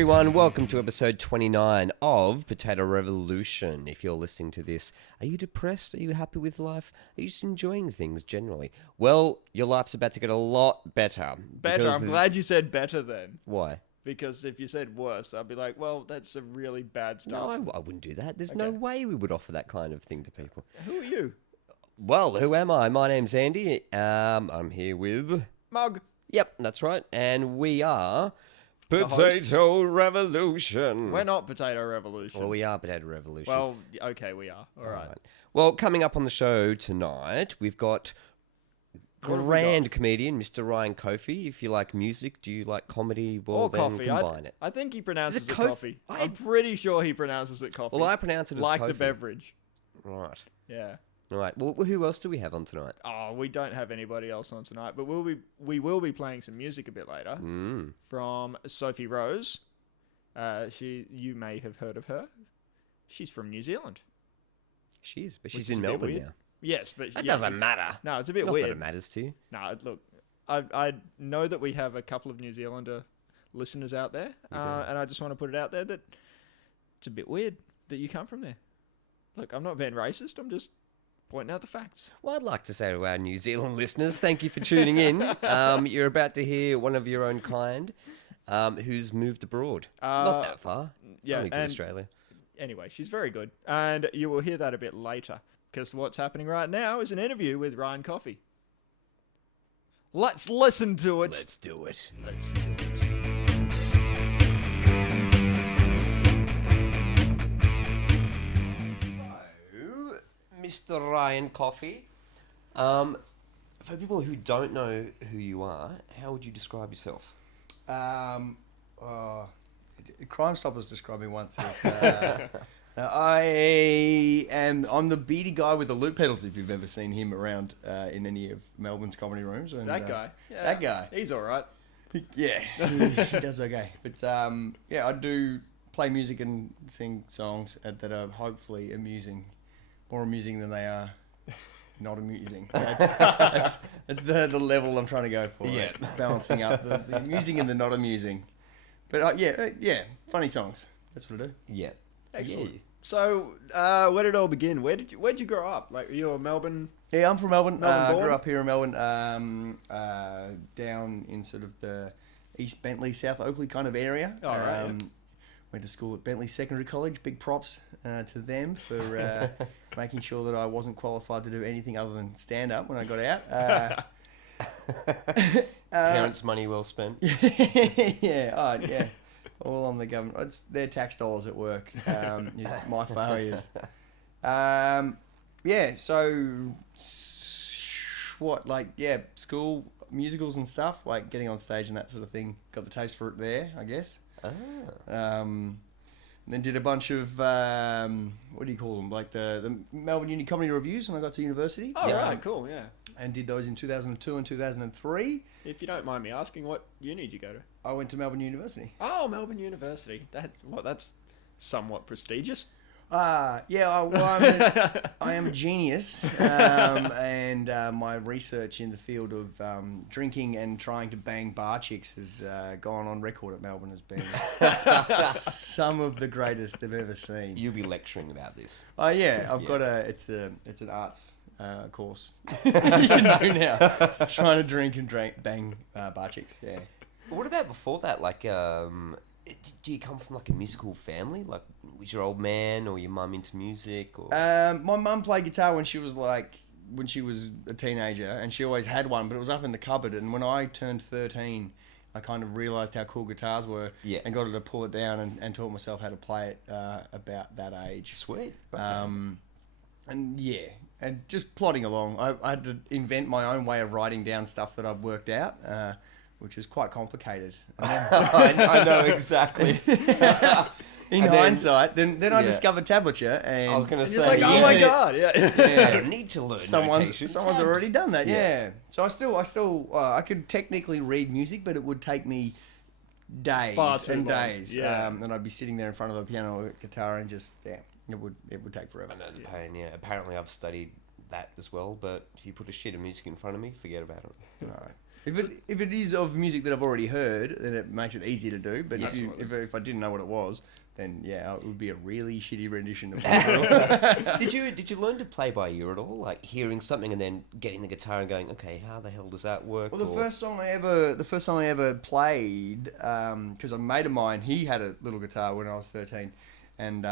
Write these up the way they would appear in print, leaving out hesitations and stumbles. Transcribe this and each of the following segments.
everyone, welcome to episode 29 of Potato Revolution. If you're listening to this, are you depressed? Are you happy with life? Are you just enjoying things generally? Well, your life's about to get a lot better. Better? I'm glad you said better then. Why? Because if you said worse, I'd be like, well, that's a really bad start. No, I wouldn't do that. There's no way we would offer that kind of thing to people. Who are you? Well, who am I? My name's Andy. I'm here with... Mug. Yep, that's right. And we are... Potato Revolution. We're not Potato Revolution. Well, we are Potato Revolution. Well, okay, we are. All right. Well, coming up on the show tonight, we've got grand comedian, Mr. Ryan Coffey. If you like music, do you like comedy? Well, or then coffee. combine it. I think he pronounces it Coffey? coffee. I'm pretty sure he pronounces it coffee. Well, I pronounce it as like Coffey. the beverage. Right. Yeah. All right. Well, who else do we have on tonight? Oh, we don't have anybody else on tonight, but we will be playing some music a bit later from Sophie Rose. You may have heard of her. She's from New Zealand. She is, but she's in Melbourne now. Yes, but that doesn't matter. No, it's a bit Not weird. that it matters to you. No, look, I know that we have a couple of New Zealander listeners out there, and I just want to put it out there that it's a bit weird that you come from there. Look, I'm not being racist. I'm just pointing out the facts. Well, I'd like to say to our New Zealand listeners, thank you for tuning in. You're about to hear one of your own kind who's moved abroad. Not that far. Yeah, only to Australia. Anyway, she's very good. And you will hear that a bit later, because what's happening right now is an interview with Ryan Coffey. Let's listen to it. Let's do it. Let's do it. Mr. Ryan Coffey. For people who don't know who you are, how would you describe yourself? Crime Stoppers described me once as I'm the beady guy with the loop pedals. If you've ever seen him around in any of Melbourne's comedy rooms, and, That guy. Yeah, that guy. He's all right. Yeah, he does okay. But yeah, I do play music and sing songs that are hopefully amusing. More amusing than they are not amusing. That's the level I'm trying to go for. Yeah. Like, balancing up the amusing and the not amusing. But yeah, funny songs. That's what I do. Yeah. Excellent. Yeah. So, where did it all begin? Where'd you grow up? Like, you were Melbourne? Yeah, I'm from Melbourne. Melbourne Grew up here in Melbourne, down in sort of the East Bentley, South Oakley kind of area. Oh, right. Went to school at Bentley Secondary College. Big props to them for making sure that I wasn't qualified to do anything other than stand up when I got out. Parents' money well spent. yeah. All on the government. It's their tax dollars at work. My failures. Yeah. So school musicals and stuff, like getting on stage and that sort of thing. Got the taste for it there, I guess. And then did a bunch of what do you call them? Like the Melbourne Uni Comedy Reviews when I got to university. Oh, right, cool, yeah. And did those in 2002 and 2003. If you don't mind me asking, what uni did you go to? I went to Melbourne University. Oh, Melbourne University. That's somewhat prestigious. I am a genius, and my research in the field of drinking and trying to bang bar chicks has gone on record at Melbourne as being some of the greatest they've ever seen. You'll be lecturing about this. Oh yeah, I've got it's an arts course you can do now. It's trying to drink and bang bar chicks. Yeah. What about before that? Like, do you come from like a musical family? Like, was your old man or your mum into music? Or my mum played guitar when she was a teenager, and she always had one, but it was up in the cupboard. And when I turned 13, I kind of realised how cool guitars were, and got her to pull it down and taught myself how to play it about that age. Sweet. Okay. And just plodding along. I had to invent my own way of writing down stuff that I've worked out, which was quite complicated. I know exactly. In hindsight, then I discovered tablature, and I was going to say, it's like, oh my god, I don't need to learn someone's notation. already done that. Yeah. So I could technically read music, but it would take me days and days. Yeah. And I'd be sitting there in front of a piano or guitar and just it would take forever. I know the pain. Yeah. Apparently, I've studied that as well, but you put a shit of music in front of me, forget about it. No. If it is of music that I've already heard, then it makes it easier to do. But if I didn't know what it was, then yeah, it would be a really shitty rendition of it. Did you learn to play by ear at all? Like hearing something and then getting the guitar and going, okay, how the hell does that work? Well, the first song I ever played, because a mate of mine, he had a little guitar when I was 13, and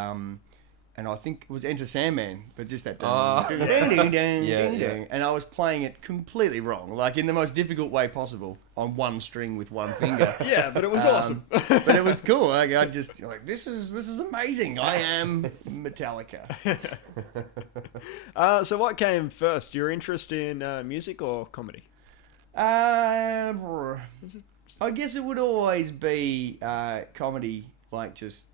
I think it was Enter Sandman, but just that. And I was playing it completely wrong, like in the most difficult way possible, on one string with one finger. Yeah, but it was awesome. But it was cool. Like, I just like this is amazing. I am Metallica. So what came first? Your interest in music or comedy? I guess it would always be comedy, like just.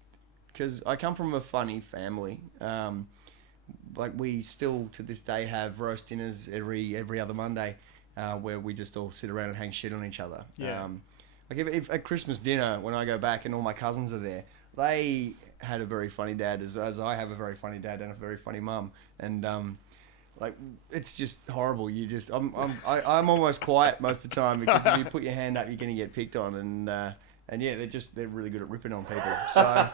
Because I come from a funny family. Like we still to this day have roast dinners every other Monday, where we just all sit around and hang shit on each other. Yeah. Like if at Christmas dinner when I go back and all my cousins are there, they had a very funny dad as I have a very funny dad and a very funny mum, and like it's just horrible. You just I'm almost quiet most of the time because if you put your hand up, you're gonna get picked on, and yeah, they're really good at ripping on people. So.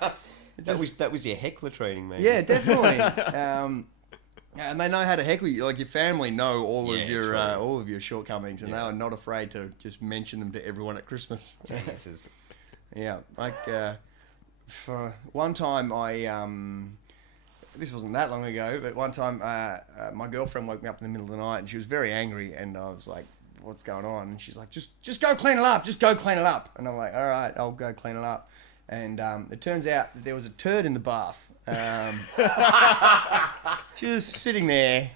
That was your heckler training, mate. Yeah, definitely. And they know how to heckle you. Like your family know all of your shortcomings, and they are not afraid to just mention them to everyone at Christmas. Jesus. Yeah, like for one time this wasn't that long ago, but one time my girlfriend woke me up in the middle of the night, and she was very angry, and I was like, "What's going on?" And she's like, "Just go clean it up. Just go clean it up." And I'm like, "All right, I'll go clean it up." And it turns out that there was a turd in the bath. Just sitting there.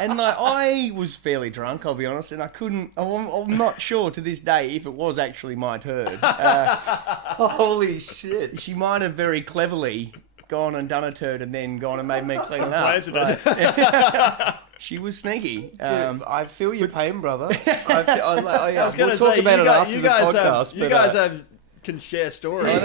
And like, I was fairly drunk, I'll be honest, and I'm not sure to this day if it was actually my turd. Holy shit. She might have very cleverly gone and done a turd and then gone and made me clean it up. She was sneaky. Dude, I feel your pain, brother. I was going to talk say, about it after the podcast. You guys can share stories.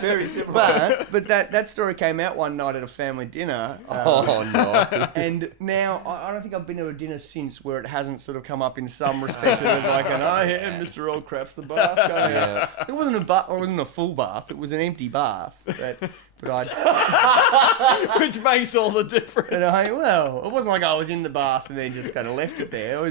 Very similar. But that story came out one night at a family dinner. Oh, no. And now, I don't think I've been to a dinner since where it hasn't sort of come up in some respect of like, Mr. Old Crap's the bath. Yeah. It wasn't a bath. It wasn't a full bath. It was an empty bath. But which makes all the difference. And it wasn't like I was in the bath and then just kind of left it there.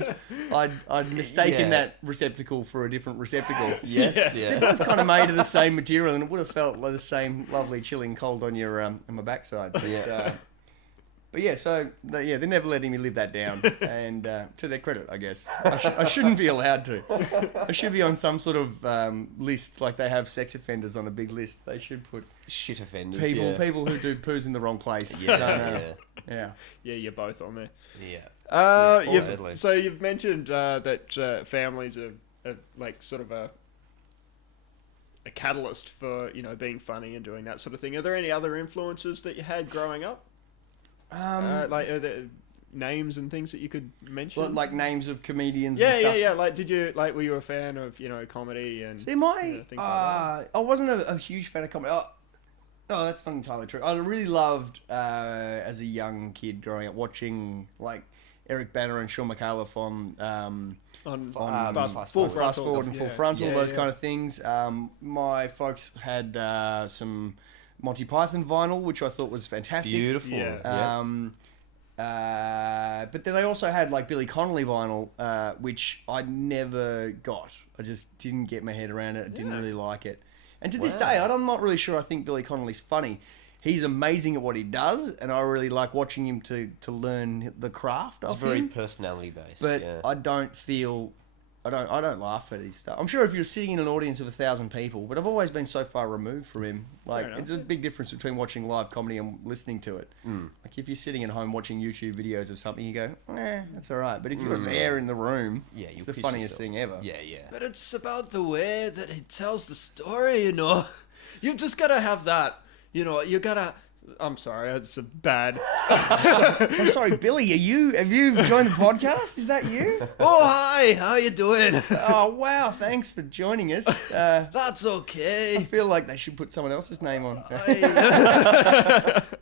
I'd mistaken that receptacle for a different receptacle. Yes, yeah. So it's kind of made of the same material, and it would have felt like the same lovely chilling cold on your on my backside. But yeah, so they're never letting me live that down, and to their credit, I guess I shouldn't be allowed to. I should be on some sort of list, like they have sex offenders on a big list. They should put shit offenders. People who do poos in the wrong place. Yeah. Yeah, you're both on there. Yeah. So you've mentioned that families are like sort of a catalyst for being funny and doing that sort of thing. Are there any other influences that you had growing up? Like are there names and things that you could mention? Like names of comedians. Yeah, and stuff? yeah. Like, were you a fan of comedy and things like that? I wasn't a huge fan of comedy. Oh, that's not entirely true. I really loved as a young kid growing up watching like Eric Banner and Sean McAuliffe on Full Fast Forward and Full Frontal, those kind of things. My folks had some Monty Python vinyl, which I thought was fantastic. Beautiful. Yeah. But then they also had like Billy Connolly vinyl, which I never got. I just didn't get my head around it. I didn't really like it. And to this day, I'm not really sure I think Billy Connolly's funny. He's amazing at what he does, and I really like watching him to learn the craft of him. It's very personality based. But I don't laugh at his stuff. I'm sure if you're sitting in an audience of 1,000 people, but I've always been so far removed from him. Like, it's a big difference between watching live comedy and listening to it. Like, if you're sitting at home watching YouTube videos of something, you go, that's all right. But if you're there in the room, it's the funniest thing ever. Yeah, yeah. But it's about the way that he tells the story, You've just got to have that. You gotta. I'm sorry, it's a bad. I'm sorry, Billy. Have you joined the podcast? Is that you? Oh, hi. How you doing? Oh, wow. Thanks for joining us. That's okay. I feel like they should put someone else's name on.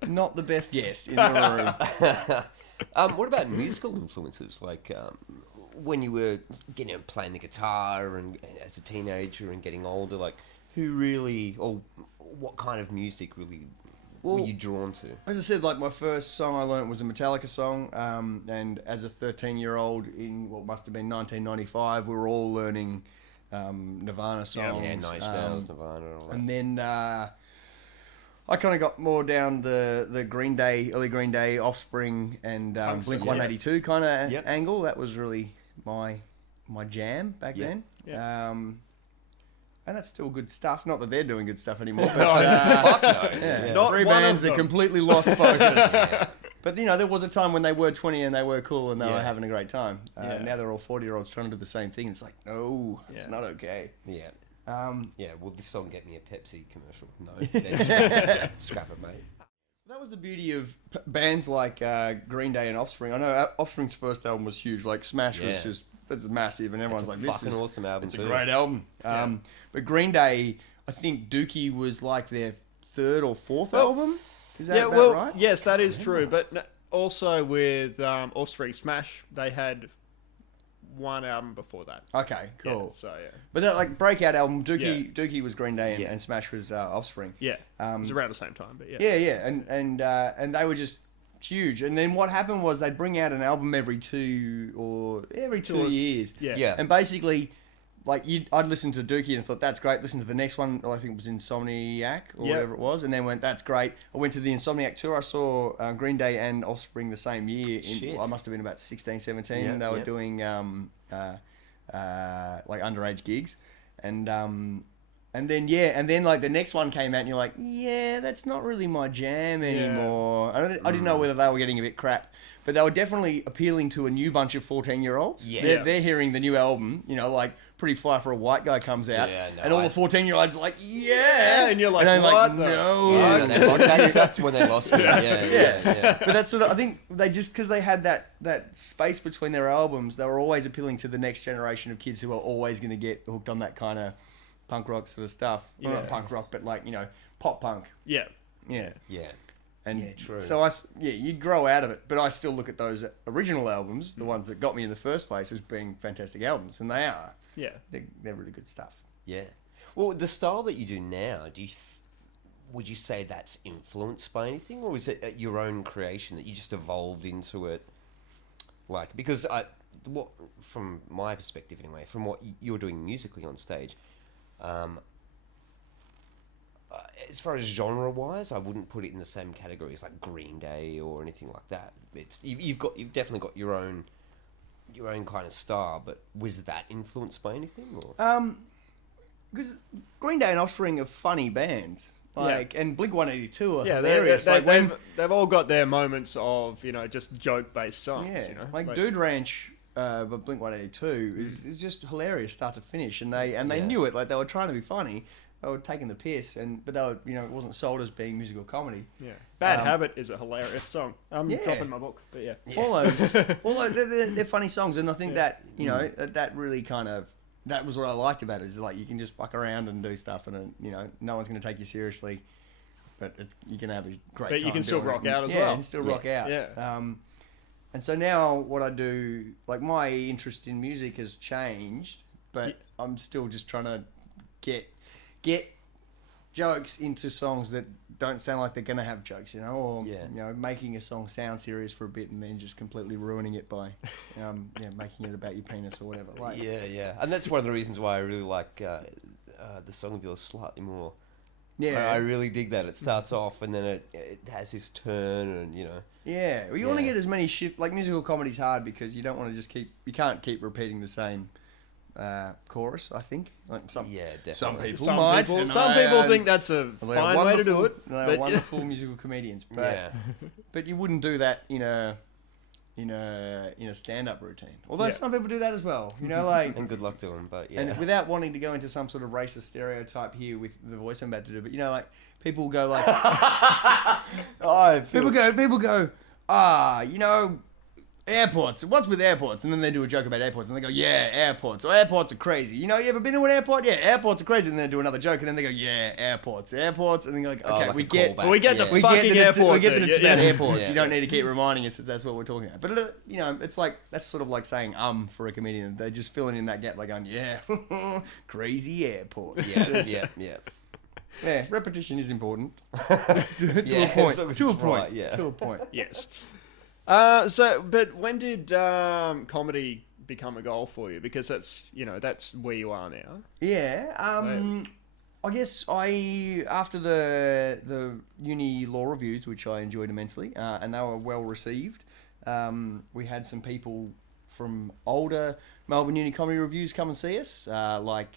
Not the best guest in the room. What about musical influences? Like, when you were playing the guitar and as a teenager and getting older, like who really or what kind of music really were you drawn to? As I said, like my first song I learnt was a Metallica song, and as a 13-year-old in what must have been 1995, we were all learning Nirvana songs. Yeah, Nine Inch Nails, Nirvana, all that. And then I kind of got more down the Green Day, early Green Day, Offspring, and Blink-182 kind of angle. That was really my jam back then. Yeah. And that's still good stuff. Not that they're doing good stuff anymore. But, Fuck no. yeah. Not Three one bands of that them. completely lost focus. But, there was a time when they were 20 and they were cool and they were having a great time. Now they're all 40-year-olds trying to do the same thing. It's like, no, it's not okay. Yeah. Will this song get me a Pepsi commercial? No. Scrap it, mate. That was the beauty of bands like Green Day and Offspring. I know Offspring's first album was huge. Like Smash was just it's massive, and everyone's like, "This is an awesome album. It's too. a great album." But Green Day, I think Dookie was like their third or fourth album. Is that about right? Yes, that is true. But also with Offspring Smash, they had one album before that. Okay, cool. Yeah, But that like breakout album, Dookie was Green Day and Smash was Offspring. Yeah, it was around the same time. But and they were just huge. And then what happened was they'd bring out an album every 2 years. Yeah. And basically, like I'd listen to Dookie and thought that's great. Listen to the next one. I think it was Insomniac or whatever it was, and then went that's great. I went to the Insomniac tour. I saw Green Day and Offspring the same year. I must have been about 16, 17. Yeah, they were doing like underage gigs, and then like the next one came out, and you're like, yeah, that's not really my jam anymore. I didn't know whether they were getting a bit crap, but they were definitely appealing to a new bunch of 14-year-olds. Yes. They're hearing the new album, like Pretty Fly for a White Guy comes out, and all the 14-year-olds are like, and you're like, and what the no. That's when they lost me. Yeah. But that's sort of, I think they just, because they had that space between their albums, they were always appealing to the next generation of kids who are always going to get hooked on that kind of punk rock sort of stuff. Well, not punk rock, but like, pop punk. Yeah. And true. So you grow out of it, but I still look at those original albums, the ones that got me in the first place, as being fantastic albums, and they are. Yeah. They're really good stuff. Yeah. Well, the style that you do now, would you say that's influenced by anything, or is it your own creation that you just evolved into it? Like, because from my perspective anyway, from what you're doing musically on stage, as far as genre-wise, I wouldn't put it in the same category as like Green Day or anything like that. You've definitely got your own kind of style, but was that influenced by anything? Or? Because Green Day and Offspring are funny bands. And Blink-182 are Yeah, hilarious. they've all got their moments of, just joke-based songs. Yeah, like Dude Ranch, but Blink-182 is just hilarious start to finish, and they knew it. Like, they were trying to be funny. They were taking the piss, but they were, it wasn't sold as being musical comedy. Yeah, Bad Habit is a hilarious song. I'm dropping my book, but yeah. All those, they're funny songs, and I think that that really kind of that was what I liked about it. Is like you can just fuck around and do stuff, and no one's going to take you seriously, but you can have a great time. But you can still rock out as well. Yeah, you can still rock out. Yeah. And so now what I do, like my interest in music has changed, but I'm still just trying to get jokes into songs that don't sound like they're going to have jokes, or making a song sound serious for a bit and then just completely ruining it by making it about your penis or whatever. Like, and that's one of the reasons why I really like the song of yours slightly more. Yeah, I really dig that. It starts off and then it has this turn, and Yeah, well, you want to get as many shifts. Like musical comedy's hard because you don't want to just you can't keep repeating the same chorus. I think definitely. Some people Some might. people, and some people think that's a fine way to do it. They're wonderful musical comedians, but you wouldn't do that in a stand-up routine. Although some people do that as well, like. And good luck to them, but And without wanting to go into some sort of racist stereotype here with the voice I'm about to do, but like people go like, people go, airports. What's with airports? And then they do a joke about airports, and they go, yeah, airports. Or airports are crazy. You ever been to an airport? Yeah, airports are crazy. And then they do another joke, and then they go, yeah, airports. And then you're like, okay, like we a get... callback. We get the We get fucking that airport. we get that it's dude. about Yeah. airports. Yeah. You don't need to keep reminding us that that's what we're talking about. But it's like that's sort of like saying for a comedian. They're just filling in that gap, like going, yeah, crazy airports. Yeah. Yeah, repetition is important to Yeah, a point. as long as To a it's point. right, yeah. To a point. Yes. But when did comedy become a goal for you? Because that's where you are now. Yeah. I guess after the uni law reviews, which I enjoyed immensely, and they were well received. We had some people from older Melbourne Uni Comedy Reviews come and see us, like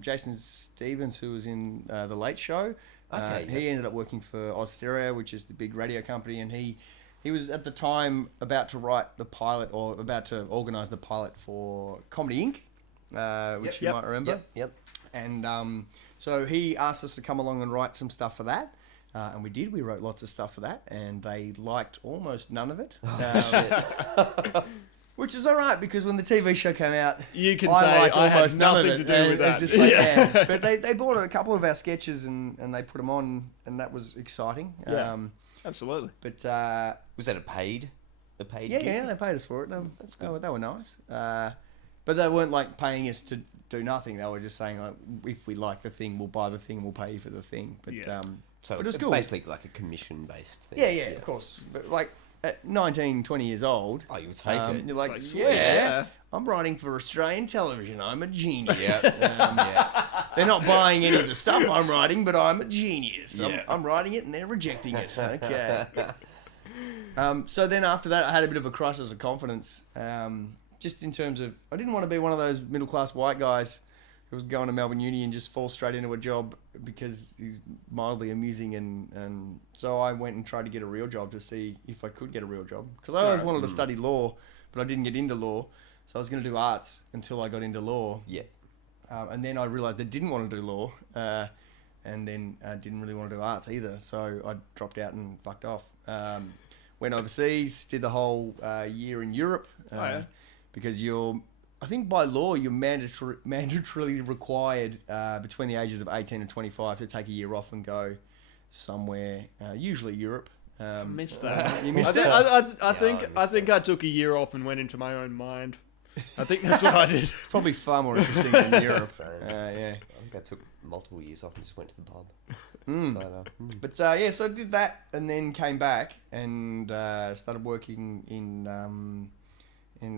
Jason Stevens, who was in The Late Show. Okay, He ended up working for Oz Stereo, which is the big radio company, and he was at the time about to write the pilot or about to organise the pilot for Comedy Inc., which you might remember. Yep. And so he asked us to come along and write some stuff for that. And we did. We wrote lots of stuff for that, and they liked almost none of it. Which is all right, because when the TV show came out, You can I say liked I had almost none of nothing it. to do with And that. it's just like, Yeah. yeah. But they bought a couple of our sketches and they put them on, and that was exciting. Yeah. Absolutely. But Was that a paid yeah, gig? they paid us for it. That's good. They were nice. But they weren't like paying us to do nothing. They were just saying, like, if we like the thing, we'll buy the thing, we'll pay you for the thing. But Yeah. So but it was it's cool. basically like a commission-based thing. Yeah, of course. But like at 19, 20 years old, Oh, you would take it. you're like, It's like, yeah, sweet, yeah. I'm writing for Australian television. I'm a genius. Yeah. They're not buying any of the stuff I'm writing, but I'm a genius. Yeah. I'm writing it and they're rejecting it. Okay. So then after that, I had a bit of a crisis of confidence. Just in terms of, I didn't want to be one of those middle-class white guys who was going to Melbourne Uni and just fall straight into a job because he's mildly amusing. And so I went and tried to get a real job to see if I could get a real job. Because I always wanted to study law, but I didn't get into law. So I was going to do arts until I got into law. Yeah. And then I realised I didn't want to do law. And then I didn't really want to do arts either. So I dropped out and fucked off. Went overseas, did the whole year in Europe. Because I think by law, you're mandatorily required between the ages of 18 and 25 to take a year off and go somewhere, usually Europe. I missed that. You missed it? I think I took a year off and went into my own mind. I think that's what I did. It's probably far more interesting than Europe. Yeah. I think I took multiple years off and just went to the pub. But so I did that and then came back and started working in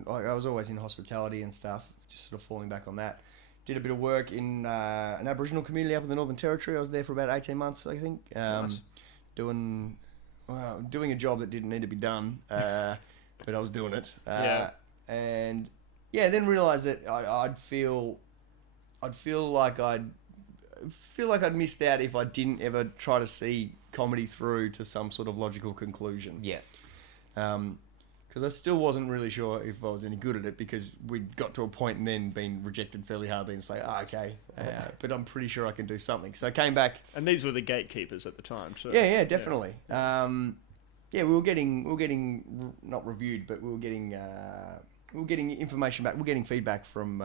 I was always in hospitality and stuff, just sort of falling back on that. Did a bit of work in an Aboriginal community up in the Northern Territory. I was there for about 18 months, I think, Nice. doing a job that didn't need to be done, but I was doing it. And then realised that I'd feel like I'd missed out if I didn't ever try to see comedy through to some sort of logical conclusion. Yeah. Because I still wasn't really sure if I was any good at it, because we'd got to a point and then been rejected fairly hardly and say, okay, but I'm pretty sure I can do something. So I came back. And these were the gatekeepers at the time. So, Yeah, definitely. We were getting not reviewed, but we were getting information back. We were getting feedback from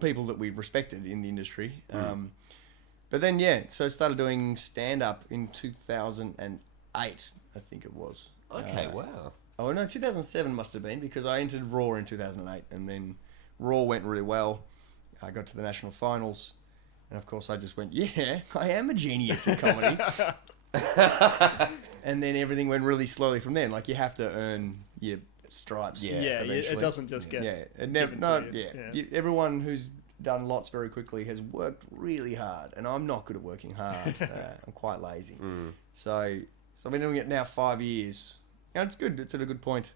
people that we respected in the industry. But then, so I started doing stand-up in 2008, I think it was. Okay, wow. Oh, no, 2007 must have been, because I entered Raw in 2008, and then Raw went really well. I got to the national finals, and of course I just went, yeah, I am a genius at comedy. And then everything went really slowly from then. Like, you have to earn your stripes. Eventually. It doesn't just get it never. given No, to you. Everyone who's done lots very quickly has worked really hard, and I'm not good at working hard. I'm quite lazy. So I've been doing it now 5 years. And it's good. It's at a good point,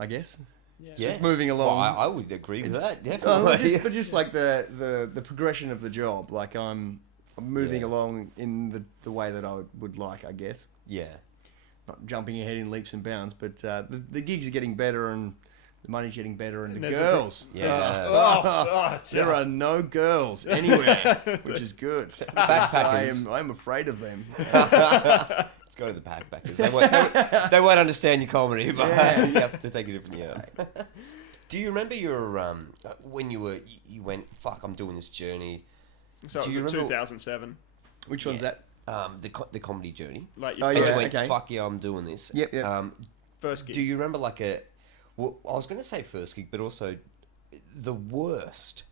I guess. Yeah. It's moving along. Well, I would agree with that, definitely. But just like the progression of the job, like I'm moving along in the way that I would like, I guess. Yeah. Not jumping ahead in leaps and bounds, but the gigs are getting better and the money's getting better and the there's a girls. There are no girls anywhere, which is good. Backpackers. I'm afraid of them. It's Go to the backpackers. They won't understand your comedy, but you have to take a different year. Do you remember your when you went, fuck, I'm doing this journey? So it was in 2007. Which one's that? The comedy journey. Like Oh, your yeah, first, Went, okay. fuck yeah, I'm doing this. Yep. first gig. Do you remember like well, I was going to say first gig, but also the worst.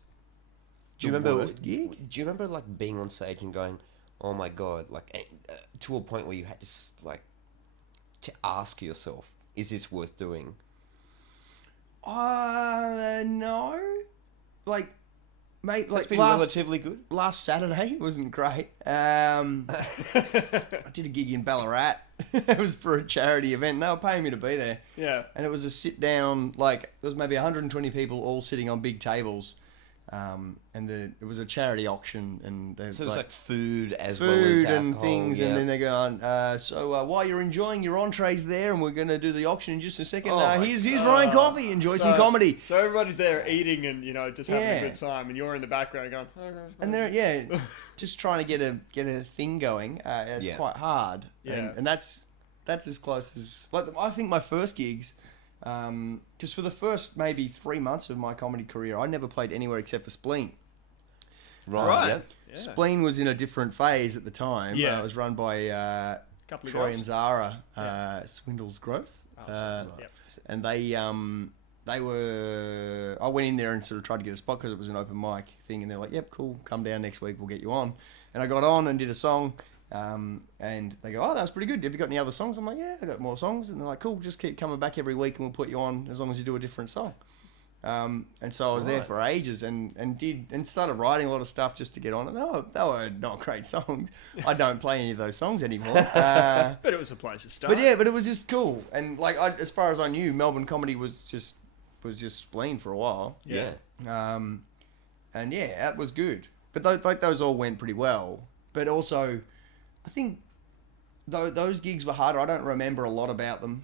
Do you remember? Worst gig? Do you remember like being on stage and going, "Oh my god!" Like to a point where you had to to ask yourself, "Is this worth doing?" No. Like, mate, It's like been relatively good. last Saturday wasn't great. I did a gig in Ballarat. It was for a charity event. They were paying me to be there. Yeah. And it was a sit down, like, there was maybe 120 people all sitting on big tables. And it was a charity auction, and there's So it was like food as food well as and alcohol, things, yeah. and then they go on. So while you're enjoying your entrees there, and we're going to do the auction in just a second. Here's Ryan Coffey. Enjoy some comedy. So everybody's there eating and just having Yeah. a good time, and you're in the background going. Oh, And they're just trying to get a thing going. It's quite hard. Yeah. And that's as close as I think my first gigs. Because for the first maybe 3 months of my comedy career, I never played anywhere except for Spleen. Right. Yeah. Spleen was in a different phase at the time. Yeah. It was run by Couple of Troy girls. and Zara, Swindles Gross. Yep. And they were... I went in there and sort of tried to get a spot because it was an open mic thing. And they're like, yep, cool, come down next week, we'll get you on. And I got on and did a song. And they go, oh, that was pretty good. Have you got any other songs? I'm like, yeah, I got more songs. And they're like, cool, just keep coming back every week and we'll put you on as long as you do a different song. And so I was there Right. for ages and started writing a lot of stuff just to get on. And they were not great songs. I don't play any of those songs anymore. But it was a place to start. But it was just cool. And like, as far as I knew, Melbourne comedy was just Spleen for a while. Yeah. And yeah, that was good. But those all went pretty well. But also, I think those gigs were harder. I don't remember a lot about them.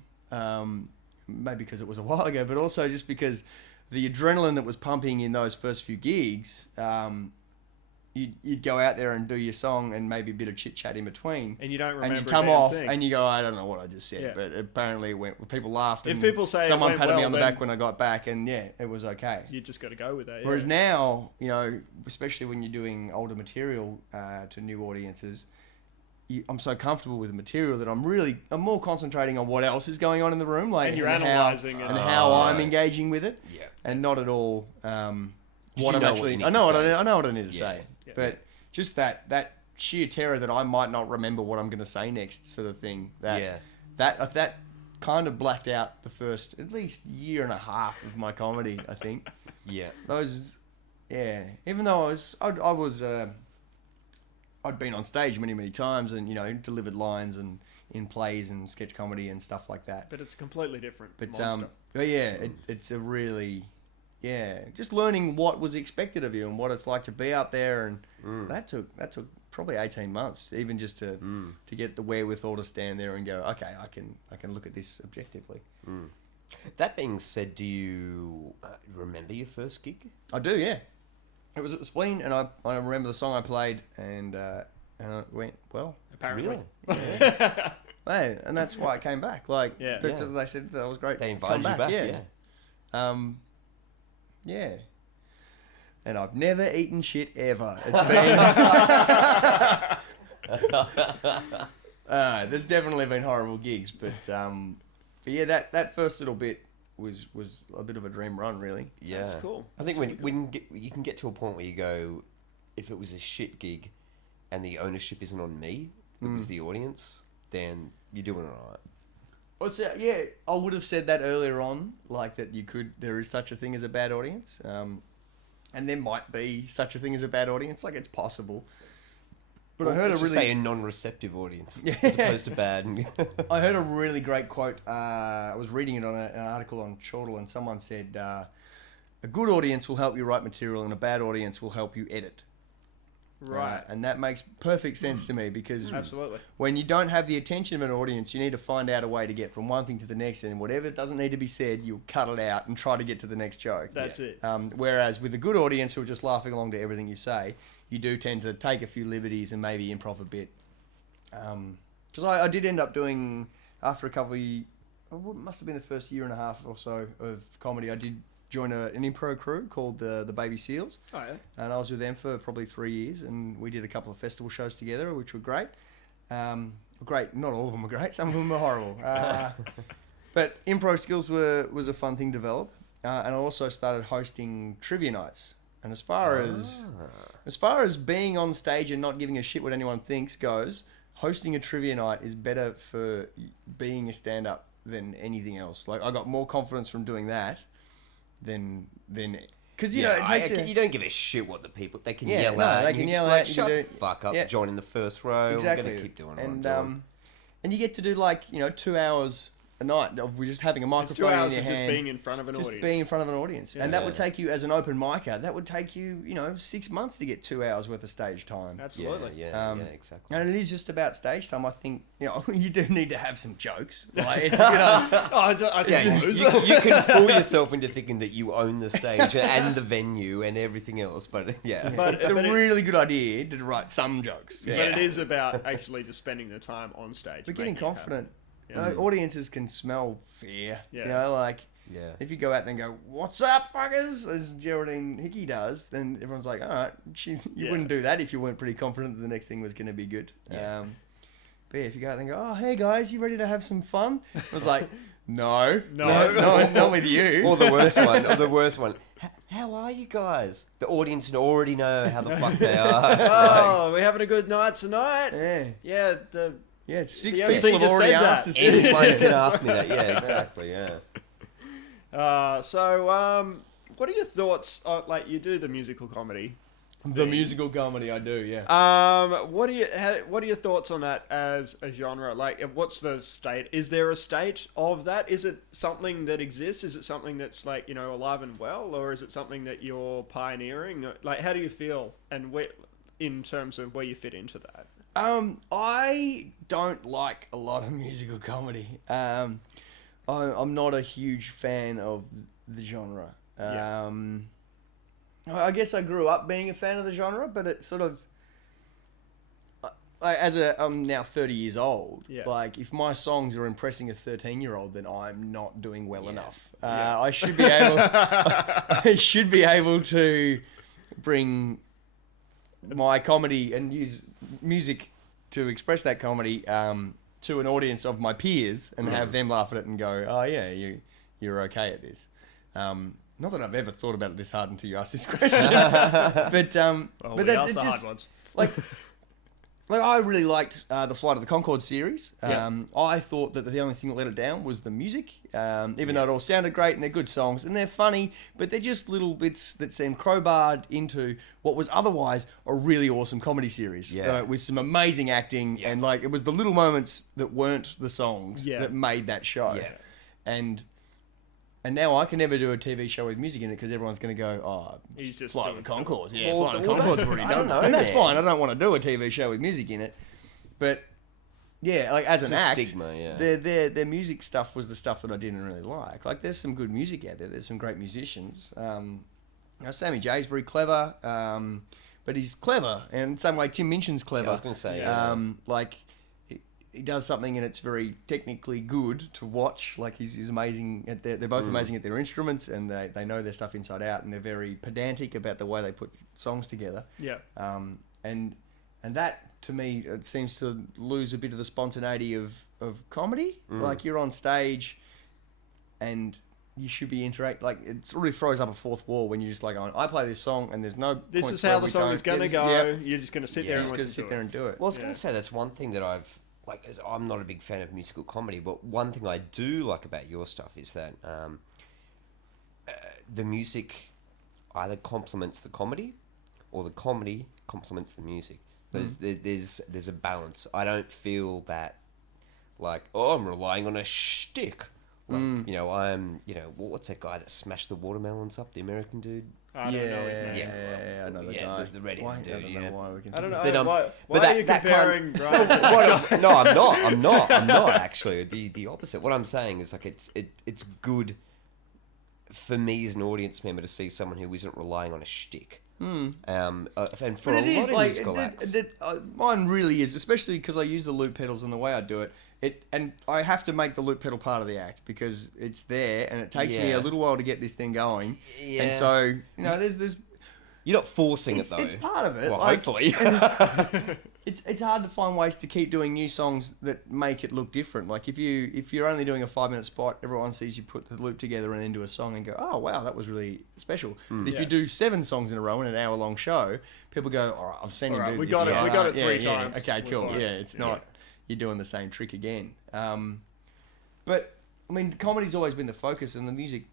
Maybe because it was a while ago, but also just because the adrenaline that was pumping in those first few gigs, you'd go out there and do your song and maybe a bit of chit chat in between. And you don't remember. And you come a damn off thing. and you go, I don't know what I just said, Yeah. but apparently people laughed. If And people say it someone went patted me well, on the then- back when I got back, and yeah, it was okay. You just got to go with that. Yeah. Whereas now, especially when you're doing older material to new audiences, I'm so comfortable with the material that I'm more concentrating on what else is going on in the room, like And you're how- analysing and it. how I'm engaging with it, Yeah. and not at all what you I'm know what actually. you need I know to say. I know what I need to Yeah. say, Yeah. but just that sheer terror that I might not remember what I'm going to say next, sort of thing. That kind of blacked out the first at least year and a half of my comedy. I think. Yeah. Even though I'd been on stage many times and delivered lines and in plays and sketch comedy and stuff like that. But it's completely different. But monster. it's a really just learning what was expected of you and what it's like to be up there, and that took probably 18 months even just to get the wherewithal to stand there and go, okay, I can look at this objectively. That being said, do you remember your first gig? I do, yeah. It was at the Spleen, and I remember the song I played, and it went well. Apparently. Really? Hey, and that's why I came back. Like, Yeah. they said that was great. They Come invited you back, yeah. Yeah. And I've never eaten shit ever. It's been... there's definitely been horrible gigs, but yeah, that first little bit was a bit of a dream run, really. Yeah. That's cool. I think That's when you can get to a point where you go, if it was a shit gig and the ownership isn't on me, it was the audience, then you're doing all right. What's that? Yeah, I would have said that earlier on, like that there is such a thing as a bad audience, and there might be such a thing as a bad audience, like it's possible. But I heard Let's just say a non-receptive audience as opposed to bad. I heard a really great quote. I was reading it on an article on Chortle, and someone said, "A good audience will help you write material, and a bad audience will help you edit." Right. And that makes perfect sense to me because Absolutely. when you don't have the attention of an audience, you need to find out a way to get from one thing to the next, and whatever doesn't need to be said, you'll cut it out and try to get to the next joke. That's it. Whereas with a good audience who are just laughing along to everything you say, you do tend to take a few liberties and maybe improv a bit. Because I did end up doing, after a couple of, it must have been the first year and a half or so of comedy, I did join an improv crew called the Baby Seals. Oh, yeah. And I was with them for probably 3 years, and we did a couple of festival shows together, which were great. Great, not all of them were great, some of them were horrible. But improv skills was a fun thing to develop. And I also started hosting trivia nights. And as far as being on stage and not giving a shit what anyone thinks goes, hosting a trivia night is better for being a stand-up than anything else. Like, I got more confidence from doing that than because you know it takes you don't give a shit what the people they can yell no, at. they and can you yell just at. be like, You shut can the fuck up, yeah. join in the first row. Exactly. We're gonna keep doing what and I'm doing. and you get to do 2 hours a night of just having a It's 2 microphone hours in of your just hand. being in front of an Just audience. being in front of an audience. Yeah. And that would take you, as an open micer, that would take you, 6 months to get 2 hours worth of stage time. Absolutely. Yeah, exactly. And it is just about stage time. I think, you do need to have some jokes. Like, it's, I suppose. You can fool yourself into thinking that you own the stage and the venue and everything else, but yeah. But- it's a really good idea to write some jokes. But it is about actually just spending the time on stage. But getting making it happen. confident. Yeah. Audiences can smell fear. Yeah. Yeah. If you go out there and go, "What's up, fuckers?" as Geraldine Hickey does, then everyone's like, "All right." You Yeah. wouldn't do that if you weren't pretty confident that the next thing was going to be good. Yeah. But yeah, if you go out there and go, "Oh, hey guys, you ready to have some fun?" I was like, "No, No. not with you." Or the worst one. How are you guys? The audience already know how the fuck they are. Oh, we're having a good night tonight. Yeah, Yeah, it's 6 The MC people have just already said that. asked us this. Anyone can ask me that. Yeah, exactly. Yeah. What are your thoughts on, you do the musical comedy? The musical comedy, I do, yeah. What are your thoughts on that as a genre? What's the state? Is there a state of that? Is it something that exists? Is it something that's alive and well, or is it something that you're pioneering? How do you feel, and in terms of where you fit into that? I don't like a lot of musical comedy. I'm not a huge fan of the genre. Yeah. I guess I grew up being a fan of the genre, but it sort of, I'm now 30 years old. Yeah. If my songs are impressing a 13-year-old, then I'm not doing well Yeah. enough. Yeah. I should be able, I should be able to bring my comedy and use music to express that comedy to an audience of my peers and have them laugh at it and go, "Oh yeah, you're okay at this." Not that I've ever thought about it this hard until you asked this question, but We but asked the hard ones. like I really liked the Flight of the Conchords series. Yeah. I thought that the only thing that let it down was the music. Even though it all sounded great and they're good songs and they're funny, but they're just little bits that seemed crowbarred into what was otherwise a really awesome comedy series with some amazing acting and it was the little moments that weren't the songs that made that show. Yeah. And now I can never do a TV show with music in it because everyone's going to go, "Oh, He's just Flight of the doing Conchords." Yeah, Well, Flight of the well, Conchords that's- already I done don't that. know, And that's man. fine. I don't want to do a TV show with music in it. But yeah, as It's an a act, stigma, yeah. their music stuff was the stuff that I didn't really like. There's some good music out there. There's some great musicians. Sammy J's very clever, but he's clever, and same way Tim Minchin's clever. I was going to say, He does something and it's very technically good to watch. He's amazing at they're both amazing at their instruments, and they know their stuff inside out, and they're very pedantic about the way they put songs together. Yeah. And that to me, it seems to lose a bit of the spontaneity of comedy. You're on stage and you should be it really throws up a fourth wall when you're just I play this song and there's no This points is how where the we song don't- is going to It's- go. yeah. You're just going to sit You're there and just going to listen sit to there it. and do it. Well, I was going to say that's one thing that I've as I'm not a big fan of musical comedy, but one thing I do like about your stuff is that the music either complements the comedy, or the comedy complements the music. There's a balance. I don't feel that I'm relying on a shtick. I'm what's that guy that smashed the watermelons up? The American dude. I don't know his name. Yeah, I know the Yeah, guy. the redhead Why? dude, I don't yeah. know why we can. I don't know. But, why but are you that comparing? No, I'm not actually. The opposite. What I'm saying is it's good for me as an audience member to see someone who isn't relying on a shtick. And for But a it lot is of like musical acts. mine really is, especially because I use the loop pedals and the way I do it. And I have to make the loop pedal part of the act because it's there, and it takes me Yeah. a little while to get this thing going. Yeah. And so there's You're not forcing it, though. it's part of it. Well, like, hopefully. it's hard to find ways to keep doing new songs that make it look different. Like if you're only doing a 5-minute spot, everyone sees you put the loop together and then do a song and go, oh wow, that was really special. But if you do 7 songs in a row in an hour-long show, people go, all right, I've seen him do this. we got it 3 times. Okay, We're cool. fine. Yeah, it's not you're doing the same trick again. But I mean, comedy's always been the focus, and the music,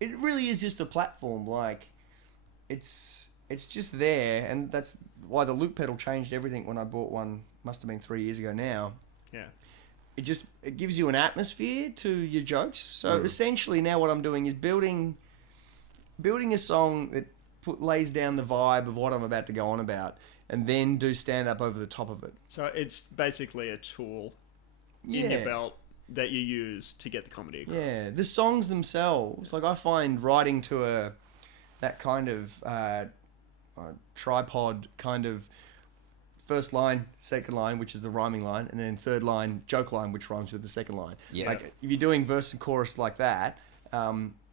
it really is just a platform. Like it's just there, and that's why the loop pedal changed everything when I bought one. Must have been 3 years ago now. Yeah. It gives you an atmosphere to your jokes. So essentially now what I'm doing is building a song that lays down the vibe of what I'm about to go on about, and then do stand up over the top of it. So it's basically a tool in your belt that you use to get the comedy across. Yeah, the songs themselves, like I find writing to that kind of tripod kind of first line, second line, which is the rhyming line, and then third line, joke line, which rhymes with the second line. Yeah. Like if you're doing verse and chorus like that,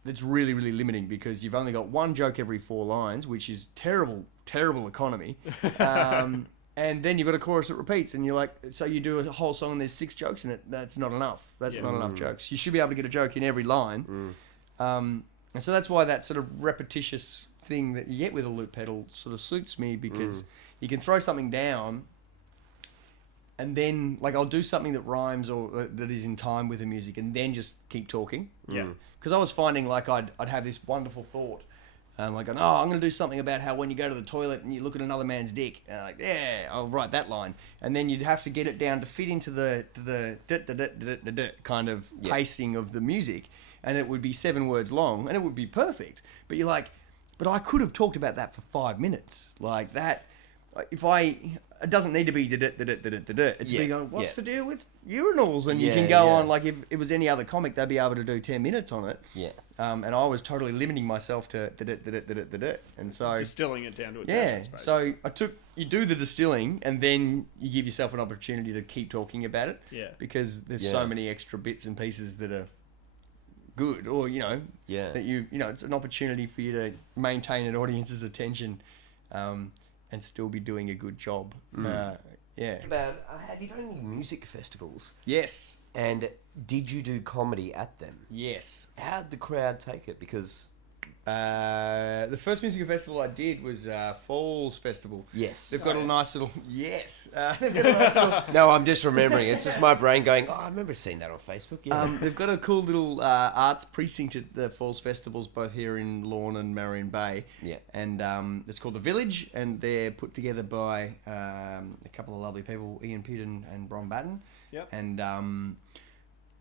it's really, really limiting because you've only got one joke every 4 lines, which is terrible economy. And then you've got a chorus that repeats, and you're like, so you do a whole song and there's 6 jokes in it. That's not enough. That's not enough jokes. You should be able to get a joke in every line. And so that's why that sort of repetitious thing that you get with a loop pedal sort of suits me, because you can throw something down and then like I'll do something that rhymes or that is in time with the music and then just keep talking. Yeah. Because I was finding like I'd have this wonderful thought. Like, I'm going to do something about how when you go to the toilet and you look at another man's dick, and I'm like, yeah, I'll write that line. And then you'd have to get it down to fit into the kind of pacing of the music, and it would be 7 words long, and it would be perfect. But you're like, but I could have talked about that for 5 minutes, like that. It doesn't need to be It's me going, what's the deal with urinals? And you can go on, like if it was any other comic, they'd be able to do 10 minutes on it. Yeah. And I was totally limiting myself to and so Distilling it down to its essence, basically. so you do the distilling and then you give yourself an opportunity to keep talking about it. Yeah. Because there's so many extra bits and pieces that are good, or that it's an opportunity for you to maintain an audience's attention, and still be doing a good job. About, have you done any music festivals? Yes. And did you do comedy at them? Yes. How'd the crowd take it? Because the first music festival I did was Falls Festival. yes, They've got a nice little they've got a nice little no, I'm just remembering. It's just my brain going, oh, I remember seeing that on Facebook. Yeah. They've got a cool little arts precinct at the Falls Festivals, both here in Lorne and Marion Bay. Yeah. And it's called The Village, and they're put together by a couple of lovely people, Ian Pitt and Bron Batten. Yep. And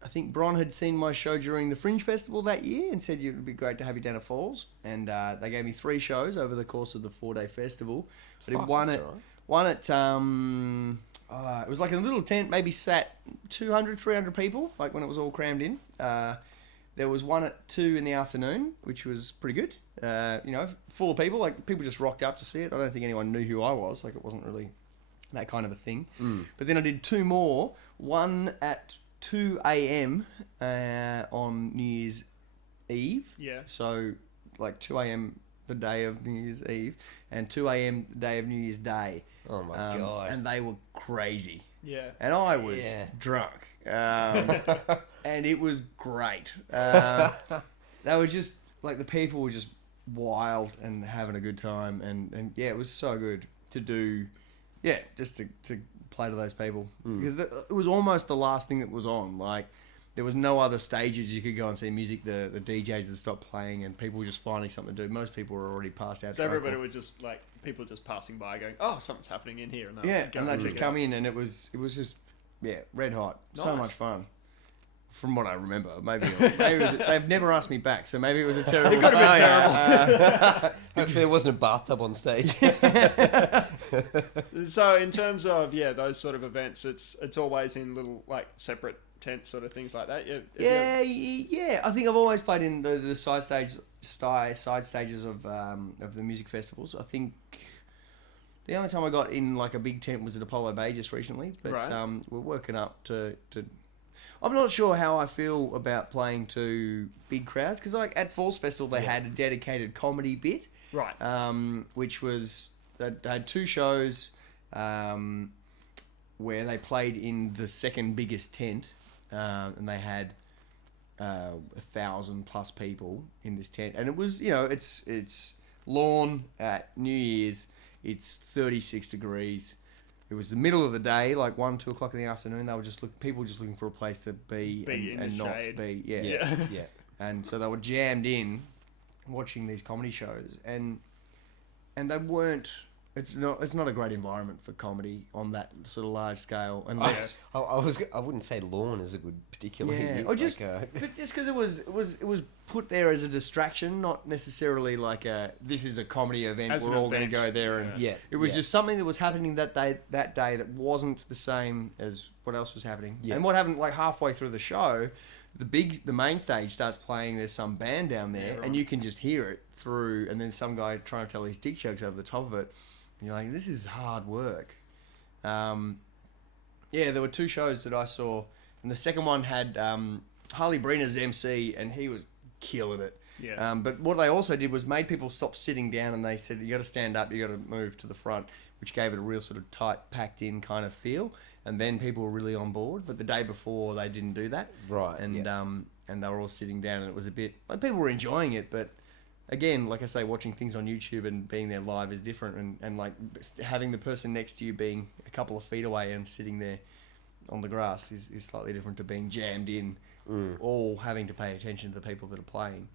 I think Bron had seen my show during the Fringe Festival that year and said it would be great to have you down at Falls. And they gave me 3 shows over the course of the 4-day festival. But it won at it was like a little tent, maybe sat 200, 300 people, like when it was all crammed in. There was one at 2 in the afternoon, which was pretty good. Full of people, like people just rocked up to see it. I don't think anyone knew who I was, like it wasn't really that kind of a thing. But then I did 2 more, one at 2 a.m. On New Year's Eve. Yeah. So, like 2 a.m. the day of New Year's Eve, and 2 a.m. the day of New Year's Day. Oh my God. And they were crazy. Yeah. And I was drunk. And it was great. They were just, like, the people were just wild and having a good time. And it was so good to do, just to play to those people. Because it was almost the last thing that was on. Like, there was no other stages you could go and see music. The DJs had stopped playing and people were just finding something to do. Most people were already passed out. So everybody was just, like, people just passing by going, oh, something's happening in here. And and they'd just come in and it was just, red hot. So Nice. much fun. From what I remember, maybe it was, they've never asked me back, so maybe it was a terrible. It could have been terrible. Hopefully there wasn't a bathtub on stage. So in terms of those sort of events, it's always in little like separate tent sort of things like that. Yeah. I think I've always played in the side stages of the music festivals. I think the only time I got in like a big tent was at Apollo Bay just recently, but Right. We're working up to. I'm not sure how I feel about playing to big crowds because like at Falls Festival they had a dedicated comedy bit, Right. which was they had two shows where they played in the second biggest tent, and they had 1,000+ people in this tent, and it was it's lawn at New Year's, it's 36 degrees. It was the middle of the day, like 1-2 o'clock in the afternoon. They were people just looking for a place to be in and the not shade. be. Yeah. Yeah. And so they were jammed in, watching these comedy shows, and they weren't. It's not a great environment for comedy on that sort of large scale, unless. I wouldn't say lawn is a good particular. Yeah, or just but just because it was put there as a distraction, not necessarily like this is a comedy event. As We're an all going to event. go there, and Yeah. it was just something that was happening that day that wasn't the same as what else was happening. Yeah. And what happened like halfway through the show, the main stage starts playing. There's some band down there, right. and you can just hear it through. And then some guy trying to tell these dick jokes over the top of it. And you're like, this is hard work. There were two shows that I saw, and the second one had Harley Breener's MC, and he was killing it. Yeah. But what they also did was made people stop sitting down, and they said, you got to stand up, you got to move to the front, which gave it a real sort of tight, packed in kind of feel. And then people were really on board. But the day before, they didn't do that. Right. And and they were all sitting down, and it was a bit like people were enjoying it, but. Again, like I say, watching things on YouTube and being there live is different, and like having the person next to you being a couple of feet away and sitting there on the grass is slightly different to being jammed in, all having to pay attention to the people that are playing.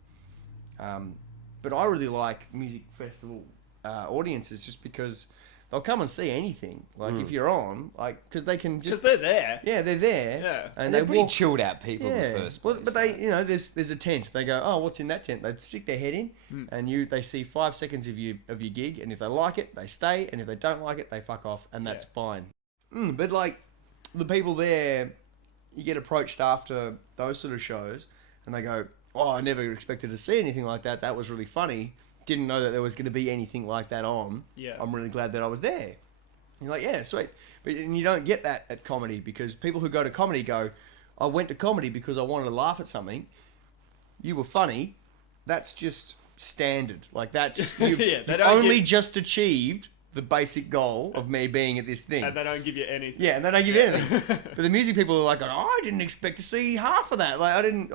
But I really like music festival audiences just because they'll come and see anything. Like if you're on, like because they can Because just they're there. yeah, they're there. Yeah. And they're pretty chilled out people in the first place. Well, but they, there's a tent. They go, oh, what's in that tent? They stick their head in, and they see 5 seconds of your gig, and if they like it, they stay, and if they don't like it, they fuck off, and that's fine. But like the people there, you get approached after those sort of shows, and they go, oh, I never expected to see anything like that. That was really funny. Didn't know that there was going to be anything like that on. Yeah. I'm really glad that I was there. You're like, yeah, sweet. But you don't get that at comedy because people who go to comedy go, I went to comedy because I wanted to laugh at something. You were funny. That's just standard. Like that's you've Yeah, they you've don't only get- just achieved the basic goal of me being at this thing. And they don't give you anything. Yeah, and they don't give you anything. But the music people are like, oh, I didn't expect to see half of that. Like I didn't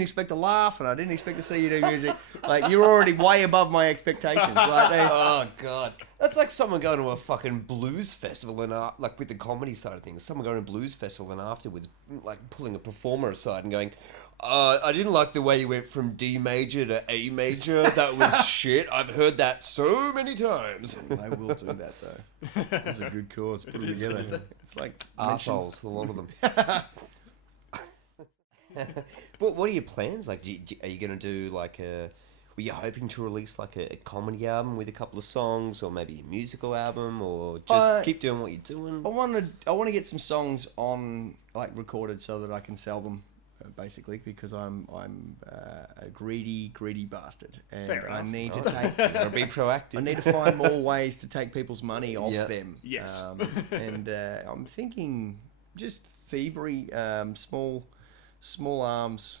expect to laugh, and I didn't expect to see you do music. Like you're already way above my expectations. Like Oh god, that's like someone going to a fucking blues festival and like with the comedy side of things, someone going to a blues festival and afterwards like pulling a performer aside and going, I didn't like the way you went from D major to A major. That was shit. I've heard that so many times. they will do that though. That's a good cause. Put it together. It's like Arseholes, a lot of them. What are your plans? Like, are you going to do like a... Were you hoping to release like a comedy album with a couple of songs, or maybe a musical album, or just keep doing what you're doing? I want to get some songs on like recorded so that I can sell them, basically, because I'm a greedy bastard, and Fair I enough. need to Right. take. Gotta be proactive. I need to find more ways to take people's money off Yeah. them. Yes. And I'm thinking just thievery, small arms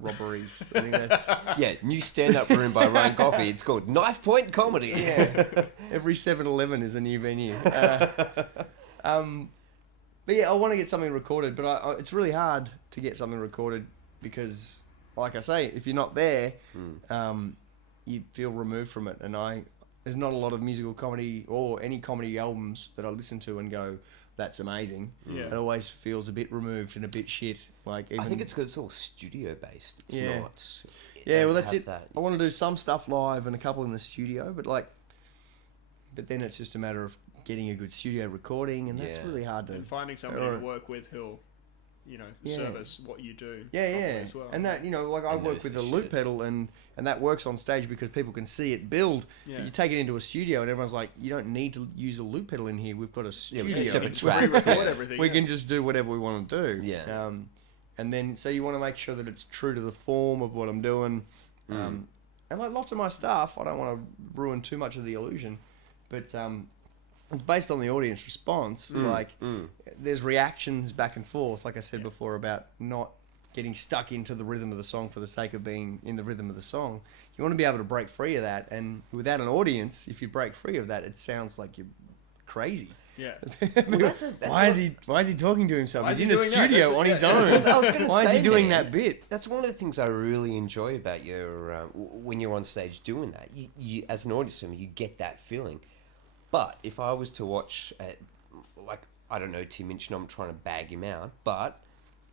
robberies. I think that's Yeah, new stand-up room by Ryan Coffey. It's called Knife Point Comedy. yeah. Every 7-Eleven is a new venue. But yeah, I want to get something recorded, but it's really hard to get something recorded because, like I say, if you're not there, you feel removed from it. And there's not a lot of musical comedy or any comedy albums that I listen to and go, that's amazing. Yeah. It always feels a bit removed and a bit shit. Like even, I think it's because it's all studio-based. It's Yeah. not... yeah, well that's have it. that. I want to do some stuff live and a couple in the studio, but then it's just a matter of getting a good studio recording, and that's Yeah. really hard to. And finding somebody to work with who'll service what you do. Yeah, properly yeah. As well. And that, like I work with a loop pedal and that works on stage because people can see it build. Yeah. But you take it into a studio and everyone's like, you don't need to use a loop pedal in here. We've got a studio. separate We tracks. record everything. we can just do whatever we want to do. Yeah. And then, so you want to make sure that it's true to the form of what I'm doing. And like lots of my stuff, I don't want to ruin too much of the illusion, but it's based on the audience response. There's reactions back and forth, like I said before, about not getting stuck into the rhythm of the song for the sake of being in the rhythm of the song. You want to be able to break free of that, and without an audience, if you break free of that, it sounds like you're crazy. Yeah. Why is he talking to himself? Why is He's he in a doing that? studio on his own. I was gonna Why is say, he doing man, that bit? That's one of the things I really enjoy about your when you're on stage doing that. You as an audience member, you get that feeling. But if I was to watch, like, I don't know, Tim Minchin, I'm trying to bag him out, but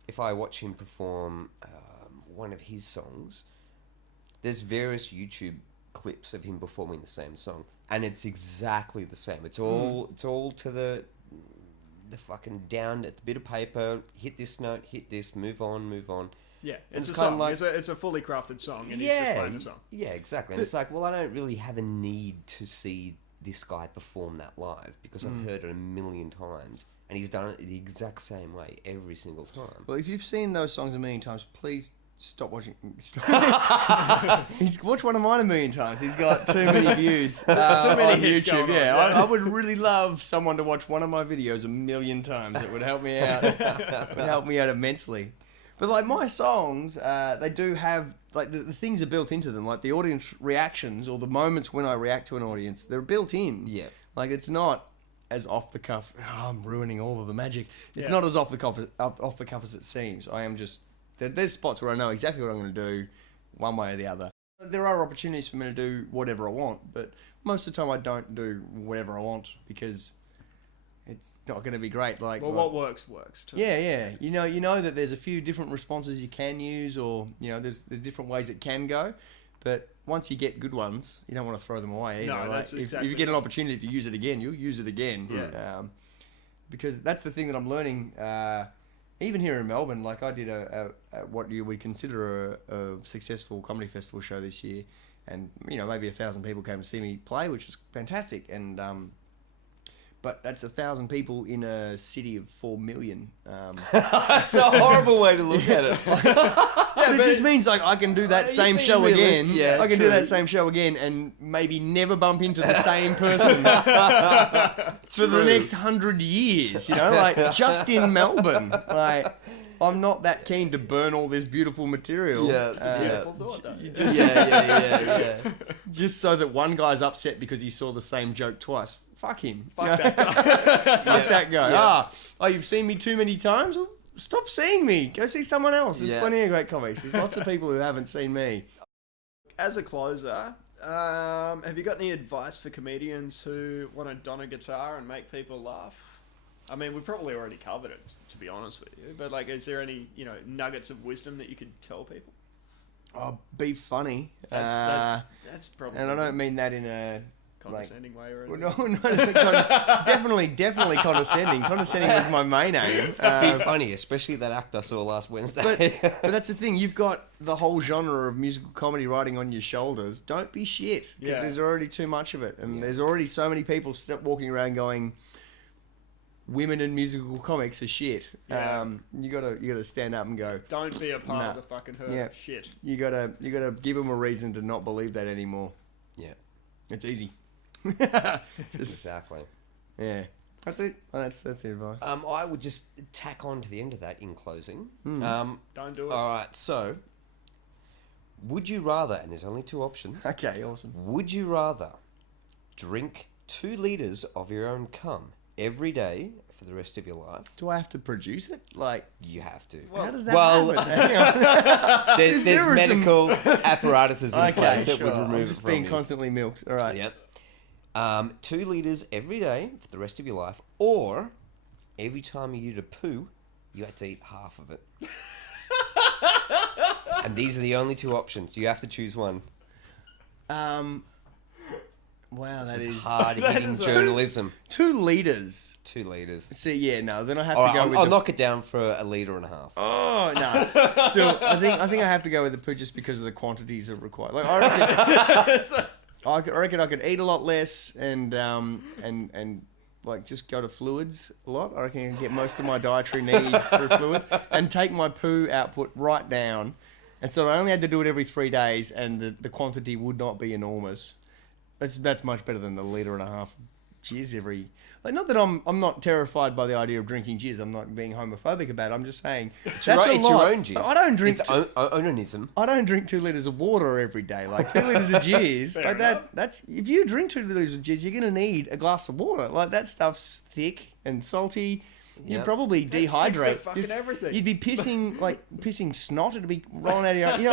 if I watch him perform one of his songs, there's various YouTube clips of him performing the same song, and it's exactly the same. It's all to the fucking down at the bit of paper, hit this note, hit this, move on. Yeah, And it's a it's kinda song. like- It's a fully crafted song, and he's just playing the song. Yeah, exactly. And it's like, well, I don't really have a need to see this guy perform that live because I've heard it a million times, and he's done it the exact same way every single time. Well, if you've seen those songs a million times, please stop watching. He's watched one of mine a million times. He's got too many views many on hits YouTube. going on, Yeah, yeah. I would really love someone to watch one of my videos a million times. It would help me out. It would help me out immensely. But like my songs, they do have like the things are built into them. Like the audience reactions or the moments when I react to an audience, they're built in. Yeah. Like it's not as off the cuff. Oh, I'm ruining all of the magic. It's Yeah. not as off the cuff as it seems. I am just there's spots where I know exactly what I'm going to do, one way or the other. There are opportunities for me to do whatever I want, but most of the time I don't do whatever I want because it's not going to be great. Like, Well, what works too. yeah. You know that there's a few different responses you can use, or there's different ways it can go. But once you get good ones, you don't want to throw them away either. No, Like, that's if exactly you get an opportunity to use it again, you'll use it again. Yeah. Because that's the thing that I'm learning. Even here in Melbourne, like I did a what you would consider a successful comedy festival show this year, and maybe 1,000 people came to see me play, which was fantastic. And but that's 1,000 people in a city of 4 million. That's a horrible way to look at it. But it just means like I can do that same being show again. realistic. Yeah, I can do true. that same show again and maybe never bump into the same person for the next 100 years. Like just in Melbourne. Like I'm not that keen to burn all this beautiful material. Yeah, it's a Beautiful thought, though. Just, yeah. just so that one guy's upset because he saw the same joke twice. Fuck him. Fuck that guy. Fuck that guy. Yeah. Oh, you've seen me too many times? Well, stop seeing me. Go see someone else. There's Yeah. plenty of great comics. There's lots of people who haven't seen me. As a closer, have you got any advice for comedians who want to don a guitar and make people laugh? I mean, we probably already covered it, to be honest with you. But like, is there any nuggets of wisdom that you could tell people? Oh, be funny. That's probably. And I don't mean that in a condescending way or well, anything. no, definitely condescending. Condescending was my main aim. Be funny, especially that act I saw last Wednesday. But that's the thing. You've got the whole genre of musical comedy riding on your shoulders. Don't be shit, because Yeah. there's already too much of it, and there's already so many people walking around going, "Women in musical comics are shit." Yeah. You gotta stand up and go. Don't be a part Nah. of the fucking herd. Yeah. Shit. You gotta give them a reason to not believe that anymore. Yeah, It's easy. Just, exactly. yeah, that's it. That's the advice. I would just tack on to the end of that in closing. Don't do it. All right, so would you rather, and there's only two options, Okay, awesome. would you rather drink 2 litres of your own cum every day for the rest of your life? Do I have to produce it? Like, You have to. how does that well, happen? Hang on. There's there some- medical apparatuses in Okay, place that sure. would remove I'm it just from being you. constantly milked. All right. Yep. 2 litres every day for the rest of your life, or every time you eat a poo, you had to eat half of it. And these are the only two options. You have to choose one. Wow, that This is is hard-hitting journalism. 2 litres. 2 litres. See, yeah, no, then I have All to right, go with I'll the... knock it down for a litre and a half. Oh, no. Still, I think I have to go with the poo just because of the quantities that are required. Like, I reckon I could eat a lot less and like just go to fluids a lot. I reckon I can get most of my dietary needs through fluids and take my poo output right down. And so I only had to do it every 3 days, and the quantity would not be enormous. That's much better than the litre and a half jizz every. Like, not that I'm not terrified by the idea of drinking jizz. I'm not being homophobic about it. I'm just saying It's your own jizz. I don't drink. It's onanism. I don't drink 2 litres of water every day. Like 2 litres of jizz, like that's if you drink 2 litres of jizz, you're gonna need a glass of water. Like, that stuff's thick and salty. You'd Yep. probably dehydrate. fucking everything. You'd be pissing snot. It'd be rolling out of your.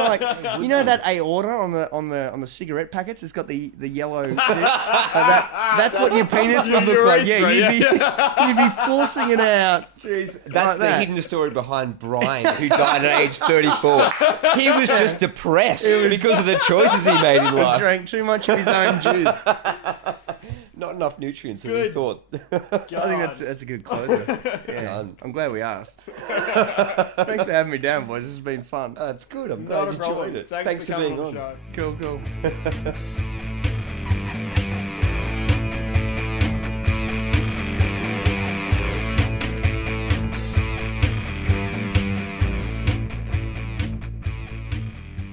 You know that aorta on the cigarette packets. It's got the yellow. That's what your penis would look like. Yeah, you'd be forcing it out. Jeez, that's the hidden story behind Brian, who died at age 34. He was just depressed because of the choices he made in He life. drank too much of his own jizz. Not enough nutrients as he thought. I think that's a good closer. Yeah, I'm glad we asked. Thanks for having me down, boys. This has been fun. It's good. I'm Not glad a you problem. enjoyed it. Thanks for being coming on on. the show. Cool.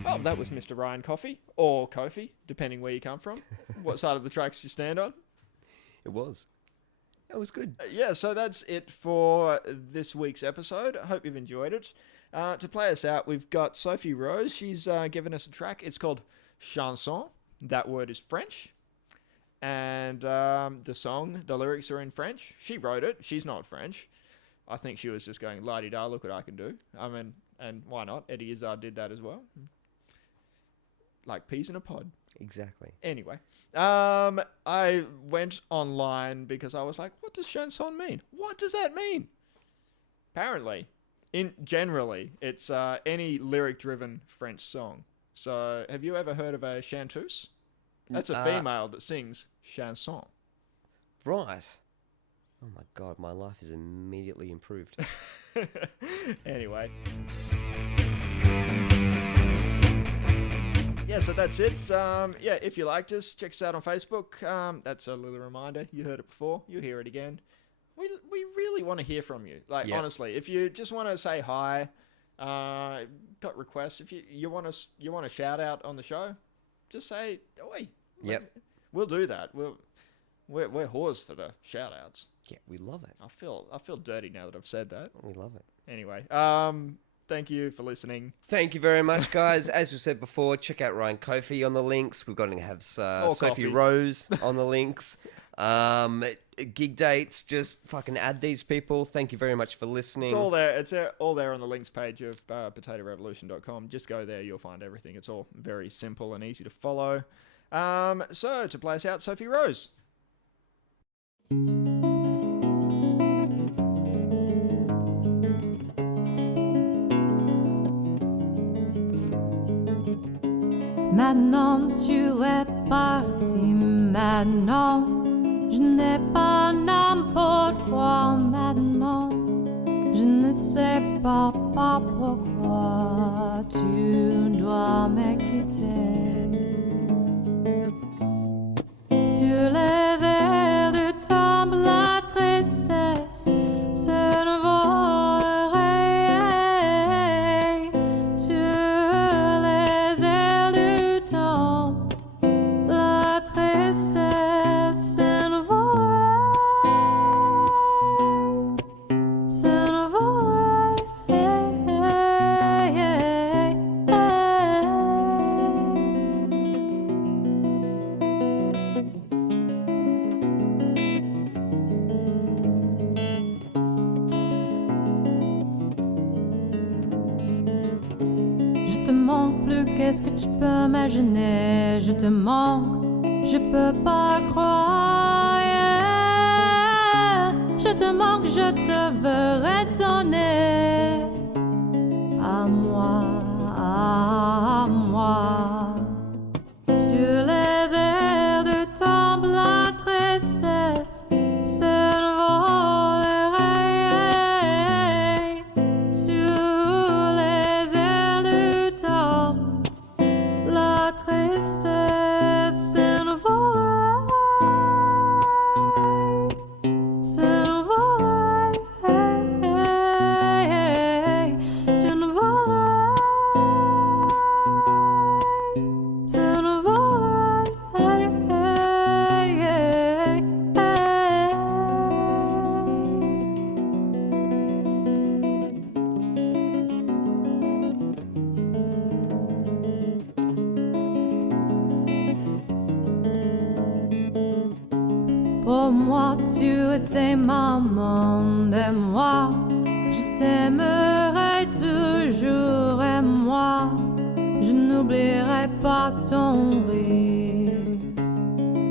Oh, that was Mr. Ryan Coffey, or Coffey, depending where you come from. What side of the tracks you stand on. It was. It was good. Yeah, so that's it for this week's episode. I hope you've enjoyed it. To play us out, we've got Sophie Rose. She's given us a track. It's called Chanson. That word is French. And the lyrics are in French. She wrote it. She's not French. I think she was just going, la-di-da, look what I can do. I mean, and why not? Eddie Izzard did that as well. Like peas in a pod. Exactly. Anyway, I went online because I was like, what does chanson mean? What does that mean? Apparently, generally, it's any lyric-driven French song. So, have you ever heard of a chanteuse? That's a female that sings chanson. Right. Oh my God, my life is immediately improved. Anyway. Yeah, so that's it. Yeah, if you liked us, check us out on Facebook. That's a little reminder. You heard it before. You'll hear it again. We really want to hear from you. Like, honestly, if you just want to say hi, got requests. If you want a shout out on the show, just say, oi. Yep. We'll do that. We're whores for the shout outs. Yeah, we love it. I feel dirty now that I've said that. We love it. Anyway, thank you for listening. Thank you very much, guys. As we said before, check out Ryan Coffey on the links. We're going to have Sophie Coffey. Rose on the links. Gig dates, just fucking add these people. Thank you very much for listening. It's all there. It's all there on the links page of potatorevolution.com. Just go there. You'll find everything. It's all very simple and easy to follow. So, to play us out, Sophie Rose. Maintenant tu es parti, maintenant je n'ai pas n'importe quoi, maintenant je ne sais pas pourquoi tu dois me quitter. Sur les airs de tombe la tristesse s'envolerait. Sur les airs du temps, la tristesse Je te manque plus, qu'est-ce que tu peux imaginer? Je te manque, je peux pas croire. Je te manque, je te veux retourner à moi. Sur les airs de temps Pour moi, tu étais ma monde et moi, je t'aimerai toujours et moi, je n'oublierai pas ton rire,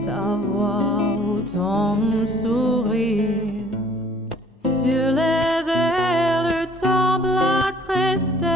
ta voix ou ton sourire. Sur les ailes tombe la tristesse.